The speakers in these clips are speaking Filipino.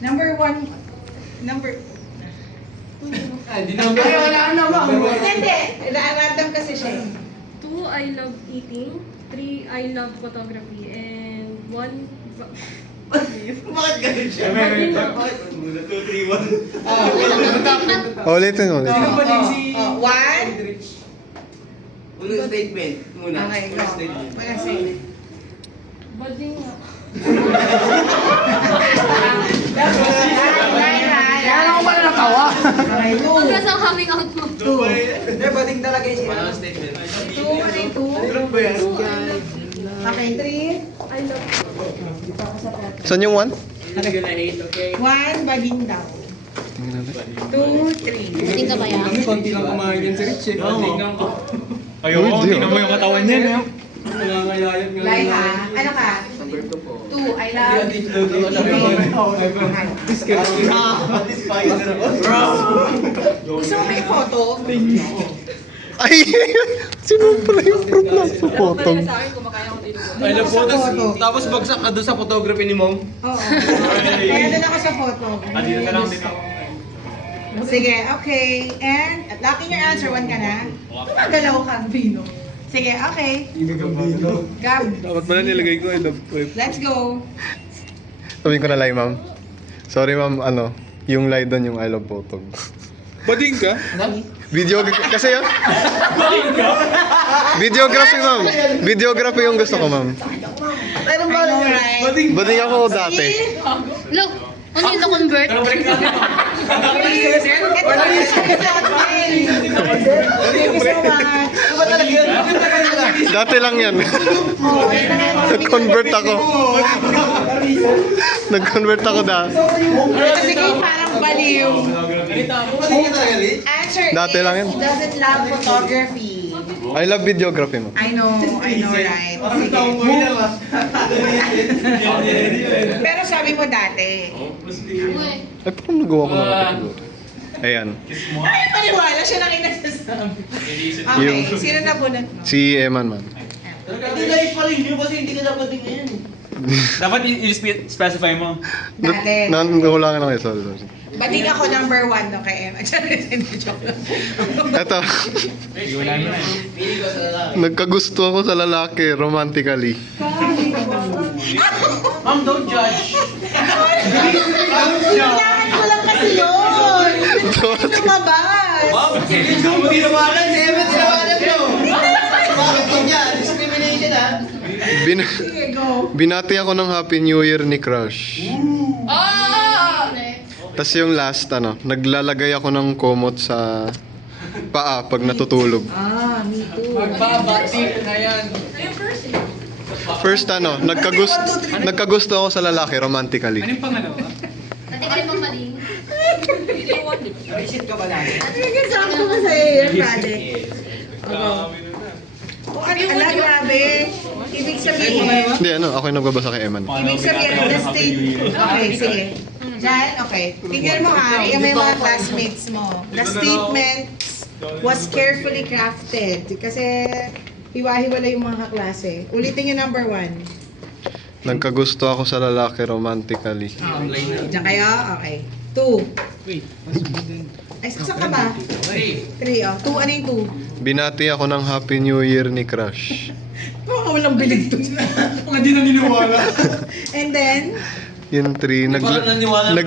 Number one. Number... Hindi number. Wala naman. Hindi. Random kasi siya. 2, I love eating. 3, I love photography. And 1, Bakit ganun siya? Bakit na? Muna 2, 3, 1. Ulitin, ulitin. Sino ba din si... One. Unang statement muna. Okay, go. Unang statement. Wala statement. Bading nga. Kaya lang ako pala natawa. Okay, two. Pagkas ang coming out mo. Two. Hindi, bating talaga yung unang statement. Two, ano yung two? Ano ba yan? Okay, three. I love Saan yung 1? One, bading daw. Two, three. Bading ka ba yan? Kami, konti lang kumain yan si Rich eh. Ayoko, tingnan mo yung katawan niya. Nangangayayat nga. Laila, ano ka? Number 2 po. Two, I love. Gusto mo may photo? Ay! Sino pala yung proof na sa photo? Ay, na photos. Tapos bagsak ka doon sa photography ni Mom. Oo. Kaya doon ako sa photo. Dito na lang din ako. Sige, okay. And, lock in your answer. One ka na? Tumagalaw ka, Vino. Sige, okay. Gab, Dapat pala nilagay ko, I love trip. let's go. Sabihin ko na lie, ma'am. Sorry, ma'am, yung lie doon yung I love photog. Bading ka? Video, kasi yun? Videography, ma'am. Videography yung gusto ko, ma'am. Alright. Bading ako dati. Look! Ano yun na-convert? Thank you so much. Dati lang yan. Nag-convert ako. Nag-convert ako dati. Sige, parang baliw. Answer Dati is, lang yan. he doesn't love photography. I love videography, ma'am. I know, right? Sige. Pero sabi mo dati. Ay, parang nagawa ko na. Ayan. Ay, paniwala siya nang inasasabi. Okay, sino na po na? Si Eman, ma'am. Hindi live pa rin yun kasi hindi ka dapat din ngayon. Dapat i-specify mo. Dati. Nangulangan ako. Sorry. Bating ako number 1 no kay Emma. Joke lang. Ito. Pili ko sa lalaki. Nagkagusto ako sa lalaki romantically. Ma'am, don't judge. Kailangan ko lang kasi yun. Lumabas. Ma'am, hindi nawalan. Si Emma, tinawalan nyo. Bakit ganyan? Discrimination ha? Sige, go. Binati ako ng Happy New Year ni Crush. Tapos yung last, naglalagay ako ng komot sa paa pag natutulog. Me too. Magbabati na yan. First, nagkagusto ako sa lalaki romantically. Anong pangalawa? Dati ka rin pang maling. Visit ka ba lang? Kasama ko sa iyo, project. Oh, ala, grabe. Ibig sabihin, Hindi, ako yung nagbabasa kay Eman. ibig sabihin, the state... Okay, sige. Diyan, okay. Tingnan mo ha, yung may mga classmates mo. The statement was carefully crafted. Kasi hiwa-hiwala yung mga kaklase. Ulitin yung number 1. Nagkagusto ako sa lalaki romantically. Okay, diyan kayo? Okay. 2. Ay, saan ka ba? 3, oh. 2, ano yung 2? Binati ako ng Happy New Year ni Crush. Baka walang bilig to. Kung hindi naniniwala. And then, Yung 3, Parang naniwala na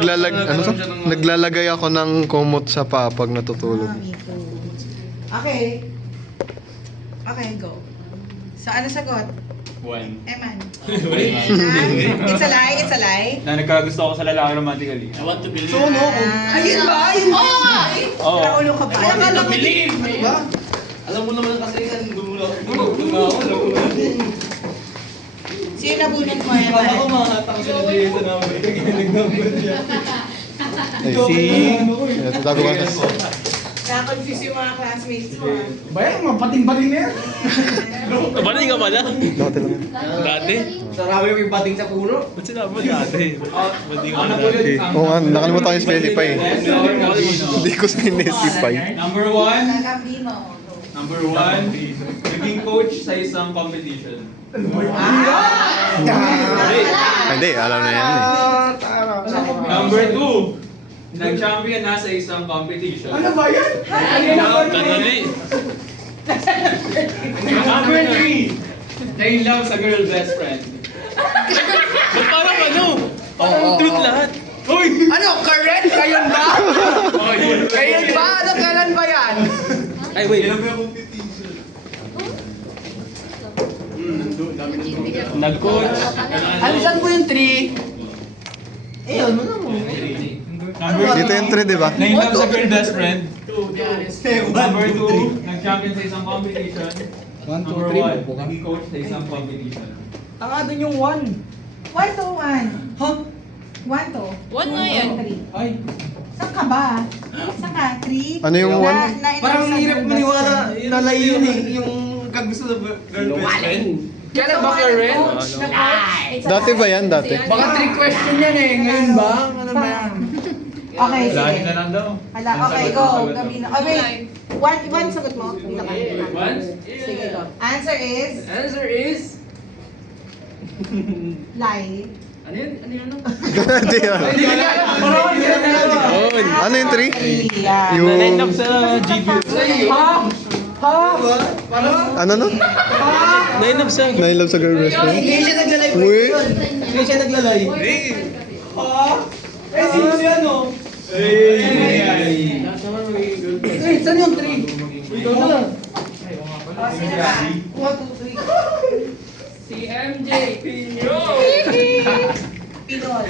naglalagay ako ng komot sa paa pag natutulog. me too. Okay. Okay, go. So, ano sagot? 1. Eman. It's a lie, it's a lie. Na nagkagusto ako sa lalaki romantically. So, no? Ayun ba? Ayun ba? Oo. Nakaulo ka ba? Alam mo, Diba? Alam mo naman kasi kan gumulo. Gumulo. sino nabunod mo, Akala ko Eman? makakatang sila dito na nag-number niya. Ay, ito, tago ka na. Nakakonfuse yung mga classmates mo. ah. Bayan, mapating-pating na yan. Bating ka pala? Dati lang. Dati? Sarami yung pating sa puno. Ba't sinabi mo dati? Bating Ano po yun? Oo nga, nakalimutan ko yung specify. Hindi ko specify. Number 1. Nagambino. Number 1. Naging coach sa isang competition. Hindi, alam na yan eh. Number Number 2, nag-champion na sa isang competition. Ano ba yan? Kadali. Number 3, na-in-love sa girl best friend. Ba't parang ano? Parang truth lahat. Ano, current? Ngayon ba? Ngayon ba? Ano, kailan ba yan? Ay, wait. Nag-coach. Alisan mo yung 3. Eh, ano na mo? Number Dito yung 3, di ba? na-in-love sa girl best friend. Number 2, nag-champion sa isang competition. Number 1, naging coach sa isang competition. Tanga doon yung 1. 1 to 1. Huh? 1 to. 1 nga yan. 3. Ay, Saan ka ba? Saan ka? 3? Ano yung one? Parang hirap maniwala, nalayo yun eh, yung kagusto na girl best friend. Kailan ba current? Dati ba yan? Dati? Baka 3 question yan eh, ngayon ba? Ano ba yan? Okay, sige. lagi na lang daw. Hala, okay, go. Gabino. Oh, wait. One sagot mo. Dito ka. One? Sige, go. Answer is... Answer is... Lie. Ano yun? Ano yun? Hindi yan. Ano yung 3? Yeah. Yung... Na-line up sa GB. Ano no? Line up sa... Nailove sa girl best friend? Hindi siya naglalay Uy! Hindi siya naglalay. Eh, sino yan o? Eh, saan yung 3? Ikaw na lang. O, sino ba? 1, 2, 3. Si MJ. Pinol. Pinol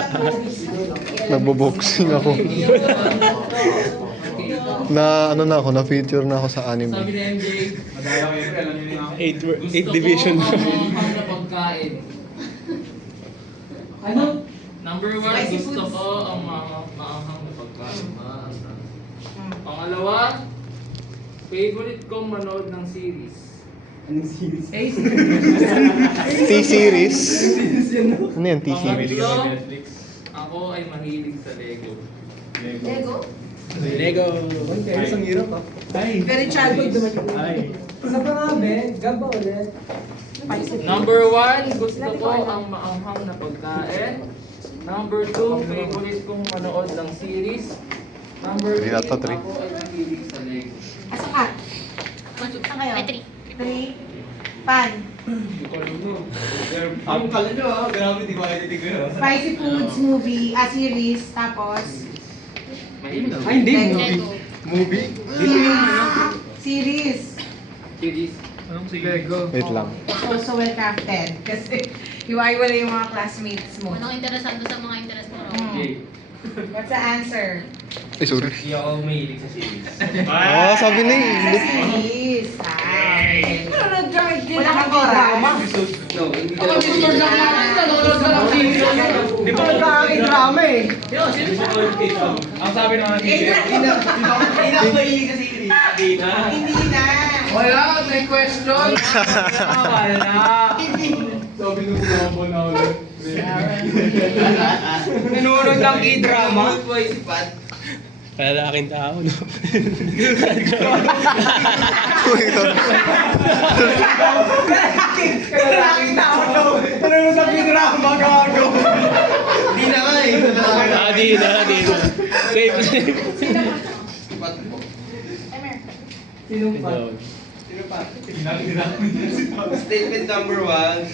ang movies. Nagbo-boxing ako. Na ano na ako, na-feature na ako sa anime. Sabi ni MJ. Madaya kayo, alam niyo na ako. 8 division. Ang na pagkain. Ano? Number 1, Spicy gusto foods. ko ang maanghang na pagkain. Pangalawa, favorite kong manood ng series. Anong series? T-series? Ano yan, T-series? Pangatlo, ako ay mahilig sa Lego. Lego? Lego. Kaya isang hirap ah. Ay. Very childhood naman yun. Isa pa nga, be. Gaba ulit. Number 1, gusto ko ang maanghang na pagkain. Number 2, favorite kong manood ng series. Number 3, Three ata, three. ako ay mahilig sa Lego. Asa ka? Saan kayo? Ay, 3. 3. Pan. Ang kala nyo ah, grabe di ko editing ko. Spicy foods movie, series, tapos Mahilig sa Ay, hindi. Lego. Movie? series. series. Wait lang. Also well crafted. Kasi iwaiwala yung mga classmates mo. Anong interesado sa mga interest mo? Okay. What's the answer? Ay, sorry. Hindi ako mahilig sa series. Ah, sabi na eh. Series. Wala kang oras. No, hindi ka Ako, Discord lang namin. Nanonood ka ng series. Di ba nagkakain-drama eh? Ang sabi ng mga Eh, teacher, Hindi na mahilig sa series. hindi na. Hindi na. Wala, may question. Wala. Sabi nung grabo na ulit. Nanonood ng k-drama. Kalalaking tao, no? Kailangan tao daw. Nanonood ng k-drama, gago. Hindi na nga eh. Di na. Safe. Sinong pa? Statement number 1,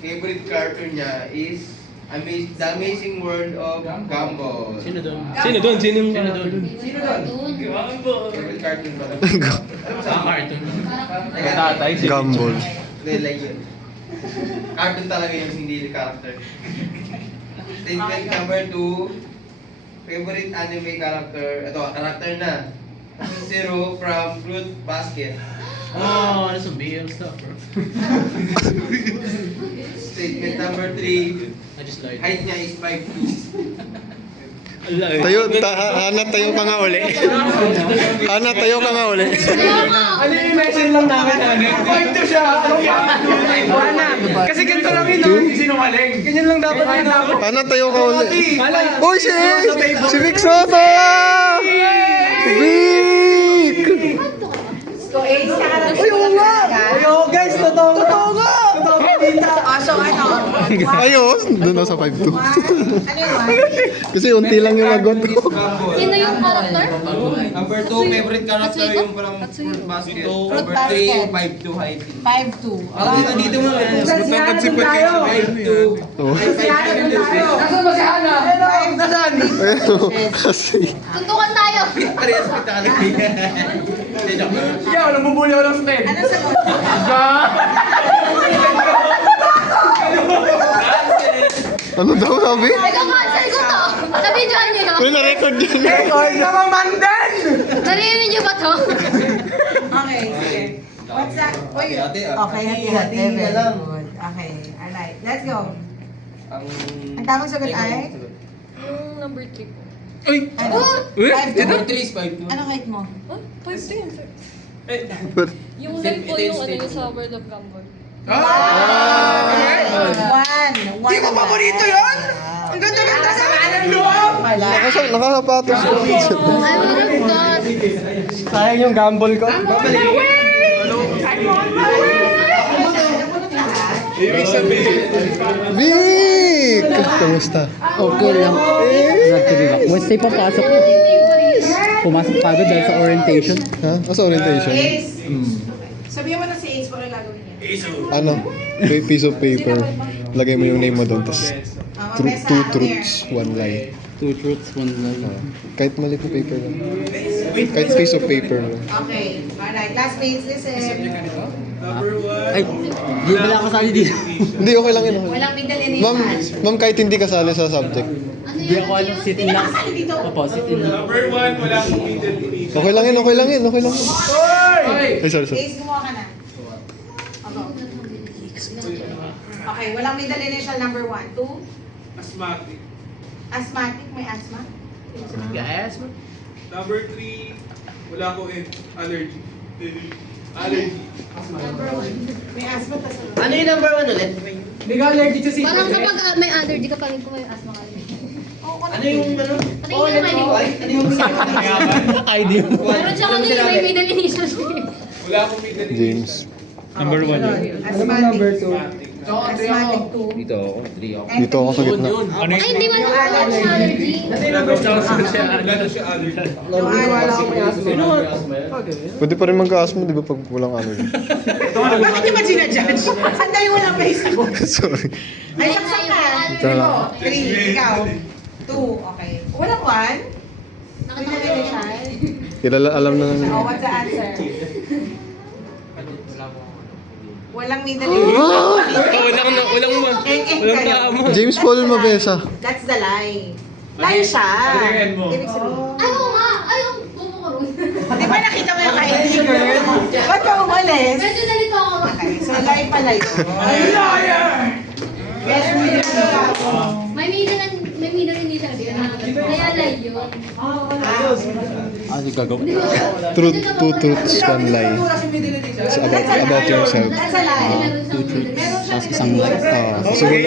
favorite cartoon niya is The Amazing World of Gumball. Sino doon? Sino doon? Sino doon? Favorite cartoon ba? Cartoon. Tatay, si Gumball. Hindi, like yun. Cartoon talaga yun, hindi character. Statement number 2, favorite anime character. Ito, character na. Zero from Fruit Basket. Oh, that's some BL stuff, bro. Statement number 3, I just lied. height niya is 5'2". Hana, tayo ka nga uli. Hana, tayo ka nga uli. Ano yung mention lang namin? Point to siya. Anong Wala. Kasi ganito lang yun. Sinungaling. Ganyan lang dapat yun. Hana, tayo ka uli. Uy, si Vic Soto! Vic! So, ace ka na. Uy, oo nga! Uy, oo guys, totoo nga! Totoo nga! Totoo nga! So ano? Ayos! Doon na sa 5-2. Ano yung one? Kasi unti lang yung agot ko. Sino yung character? Number 2, favorite character Katsuhiko? yung from Fruit Basket. Fruit Number Basket. 3, 5-2 high tea. 5-2. Dito mo. Matangkad si tayo. 5-2. Oh. Nasaan ba si Hana? Nasaan? Kasi, Tuntukan tayo! Parehas kita ka lang. Sige, walang bubuli, walang spend. Ano sagot? ano daw sabi? Ikaw cancel ko to! Nabidyoan niyo yun? Uy, na-record yun. Ay, namamandan! Narinig niyo ba to? Okay, sige. What's that? Uy, Hati-hati, okay, hati-hati. hati Very na lang. good. Okay, alright. Let's go. Ang tamang sagot ay? Yung number 3 po. Ano? Oh! 5-2? Number 3 is 5-2. Ano height mo? Huh? 5 din. Yung live po yung ano yung sa World of Gumball. One. Di ko paborito yun! Ang ganda-ganda sa ng loob! Nakasapatos ko. I would have thought. Sayang yung gamble ko. Vic! Kamusta? Okay lang. Wednesday papasok ko. Pumasok ka agad dahil sa orientation. Ha? Sa orientation? Ace. Sabihin mo na si Ace, wala gagawin niya. Ano? Piece of paper. Lagay mo yung name mo doon. Tapos two truths, one lie. 2 truths, 1 lie. Kahit mali po paper lang. Kahit piece of paper lang. Okay. Alright, classmates, listen. Ay, di pala ako kasali dito. Hindi, okay lang yun. Okay. Walang middle Ma'am, initial. ma'am, kahit hindi kasali sa subject. Hindi ako alam, sit-in lang. Opo, sit-in lang. Number 1, wala akong middle initial. Okay lang yun, okay lang yun, okay lang yun. Ay, sorry. Ace, gumawa ka na. Okay, walang middle initial number 1. 2. Asthmatic. Asthmatic, may asthma? Yes, Number 3, wala ko allergy. Allergy. May asthma, tas Ano yung number 1 ulit? Hindi ka allergic sa Parang seafood. kapag may allergy ka pa rin kung may asthma ka rin. Ano yung ano? Patingin niyo yung ID mo. Ano yung ID mo. Meron siya kanina may middle initial. Wala akong middle initial. James. Number 1 yun. Ano ba number 2? Asthmatic 2. Dito ako, 3 ako. Dito ako sa gitna. Ano Ay, hindi man ako allergy. Wala siya allergy. Pwede pa rin magka-asthma, di ba, pag walang ano yun? Bakit yung ba sinadjudge? Sandali mo lang face ako. Sorry. Ay, saksak ka. Ito lang. 3, ikaw. 2, okay. Walang 1? Middle initial? Kilala, alam na namin. Oh, what's the answer? Walang middle initial. Walang tama. James Paul Mabesa. That's the lie. Lie siya. Patingin mo. Ibig sabihin. Ay, oo nga. Ay, oo. Bumo ko rin. Di ba nakita mo yung ID girl? Ba't ka umalis? Medyo nalito ako. Okay, so lie pala yun. Yes, May middle initial siya. Kaya lie yun. Ano gagawin? Two truths, one lie. It's about yourself. That's a lie. 2 truths, tapos isang lie.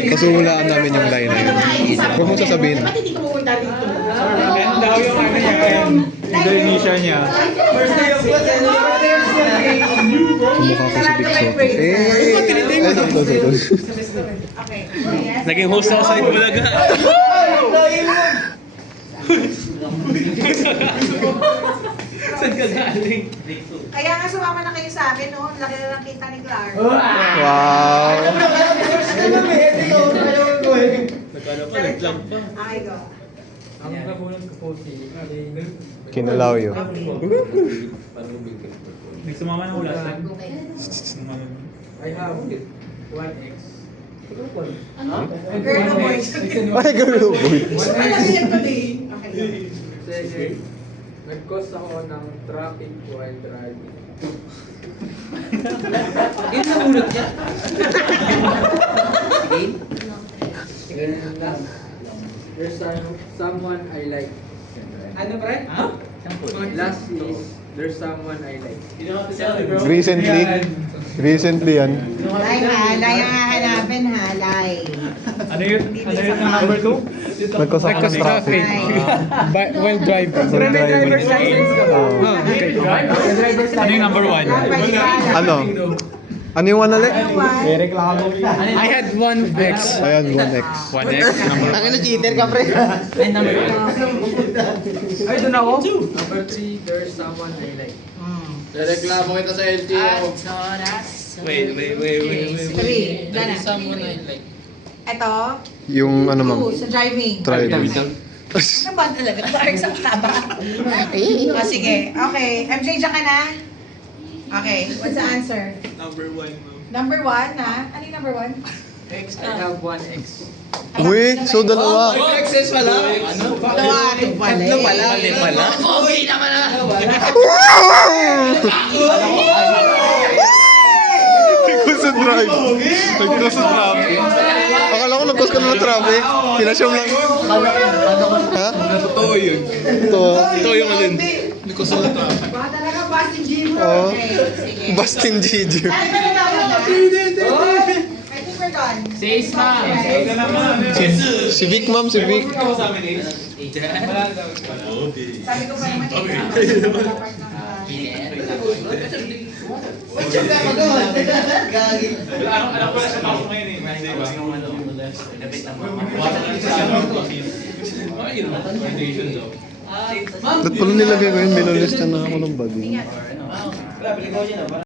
Kasuhulaan namin yung lie na yun. Huwag mo sasabihin. Ba't hindi ko pumunta dito? Yan daw yung ano niya, middle initial niya. Mukha ko si Big Soto. Okay. Yes. Naging host ako sa Itbulaga. Saan ka galing? Kaya nga sumama na kayo sa akin, no? Laki na lang kita ni Clark. Wow! Nagkano pa, naglang pa. Okay, go. Ang nabulan ko po si Kinalaw yun. May sumama na wala siya. I have 1x. Ano? Girl na boy. Ay, girl, boy. Malaki yan today. Okay. Second, nag-cause ako ng traffic while driving. Yun ang ulot niya. And last, there's someone I like. Ano pre? Last is, there's someone I like. Recently yan. Lay ha, lay ang hahanapin ha, lay. Ano yun? Ano yun ang number 2? Nagkos ako ng traffic. While driving. Pero may driver's license ka ba? Oo. May driver's Ano yung number 1? Ano? Ano yung 1 ulit? May reklamo. I had 1 X. Ayan, 1x. 1X, number Ang ina cheater ka, pre. Ay, number 2. Ay, doon ako. Number 3, there's someone I like. Reklamo kita sa LTO. Wait. Three. There Dana. is someone I like. Ito. Yung ano ma'am? Sa driving. Driving. Ano ba talaga? Dark sa taba. O sige. Okay. MJ, dyan ka na? Okay. What's the answer? Number 1, ma'am. Number 1, ha? Ano yung number 1? X, I have 1X. Uy, so dalawa. Access pala. Ano? Tatlo pala. Mali pala. Okay naman na. Nagkos sa drive. Nagkos sa traffic. Akala ko nagkos ka na ng traffic. Kinasyam lang. Ha? Totoo yun. Ito. yung alin. Because of the traffic. Ba talaga, Bastin Jim. Oo. Okay, sige. Bastin Gigi. Ay, pero tama na. I think we're done. Says ma'am. Si Vic ma'am, si Vic. Ikaw sa amin, Ace. Sabi ko pa naman, ikaw. Alam ko na siya pasok ngayon eh. Ayun, orientation daw. Ba't pala nilagay ko yun? Minolesta na ako ng body.